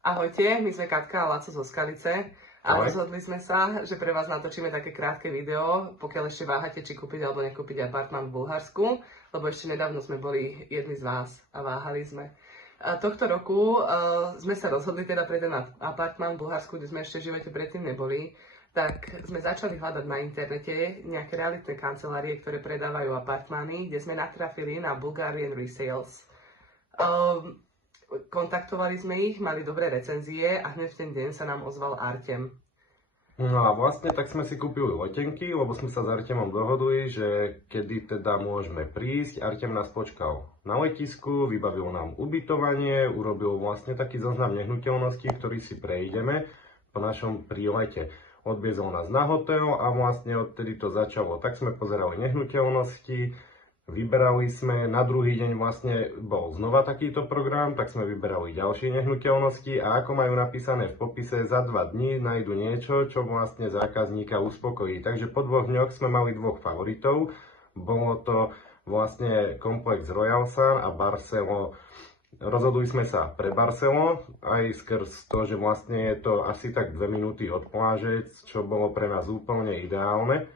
Ahojte, my sme Katka a Laco zo Skalice a Ahoj. rozhodli sme sa, že pre vás natočíme také krátke video, pokiaľ ešte váhate, či kúpiť alebo nekúpiť apartmán v Bulharsku, lebo ešte nedávno sme boli jedni z vás a váhali sme. Tohto roku sme sa rozhodli teda pre ten apartmán v Bulharsku, kde sme ešte v živote predtým neboli, tak sme začali hľadať na internete nejaké realitné kancelárie, ktoré predávajú apartmány, kde sme natrafili na Bulgarian Resales. Kontaktovali sme ich, mali dobré recenzie a hneď v ten deň sa nám ozval Artem. No a vlastne tak sme si kúpili letenky, lebo sme sa s Artemom dohodli, že kedy teda môžeme prísť. Artem nás počkal na letisku, vybavil nám ubytovanie, urobil vlastne taký zoznam nehnuteľností, ktorý si prejdeme po našom prílete. Odviezol nás na hotel a vlastne odtedy to začalo. Tak sme pozerali nehnuteľnosti, vyberali sme, na druhý deň vlastne bol znova takýto program, tak sme vyberali ďalšie nehnuteľnosti a ako majú napísané v popise, za 2 dní nájdu niečo, čo vlastne zákazníka uspokojí. Takže po 2 dňoch sme mali 2 favoritov. Bolo to vlastne komplex Royal Sun a Barcelo. Rozhodli sme sa pre Barcelo, aj skrz to, že vlastne je to asi tak 2 minúty od pláže, čo bolo pre nás úplne ideálne.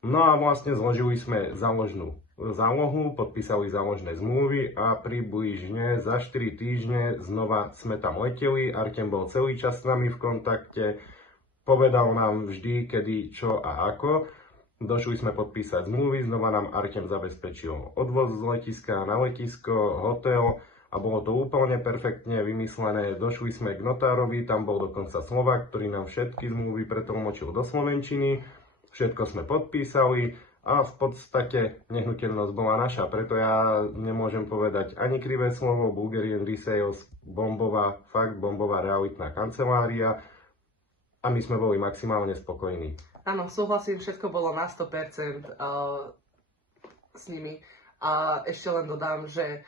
No a vlastne zložili sme záložnú zálohu, podpísali záložné zmluvy a približne za 4 týždne znova sme tam leteli. Artem bol celý čas s nami v kontakte, povedal nám vždy, kedy, čo a ako. Došli sme podpísať zmluvy, znova nám Artem zabezpečil odvoz z letiska na letisko, hotel a bolo to úplne perfektne vymyslené. Došli sme k notárovi, tam bol dokonca Slovák, ktorý nám všetky zmluvy pretlmočil do slovenčiny. Všetko sme podpísali a v podstate nehnuteľnosť bola naša. Preto ja nemôžem povedať ani krivé slovo. Bulgarian Resales, bombová, fakt bombová realitná kancelária a my sme boli maximálne spokojní. Áno, súhlasím, všetko bolo na 100% s nimi. A ešte len dodám, že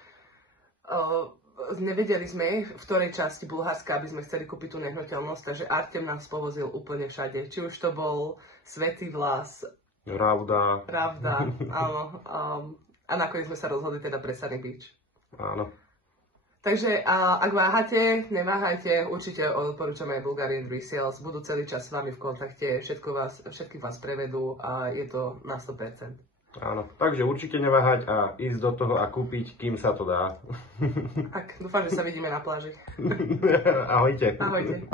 nevedeli sme, v ktorej časti Bulharska by sme chceli kúpiť tú nehnuteľnosť, takže Artem nás povozil úplne všade. Či už to bol Svätý Vlas, Pravda, áno. A nakoniec sme sa rozhodli teda pre Sunny Beach. áno. Takže ak váhate, neváhajte, určite odporúčame Bulgarian Resales, budú celý čas s vami v kontakte, všetkých vás prevedú a je to na 100%. Áno, takže určite neváhať a ísť do toho a kúpiť, kým sa to dá. Tak, dúfam, že sa vidíme na pláži. Ahojte. Ahojte.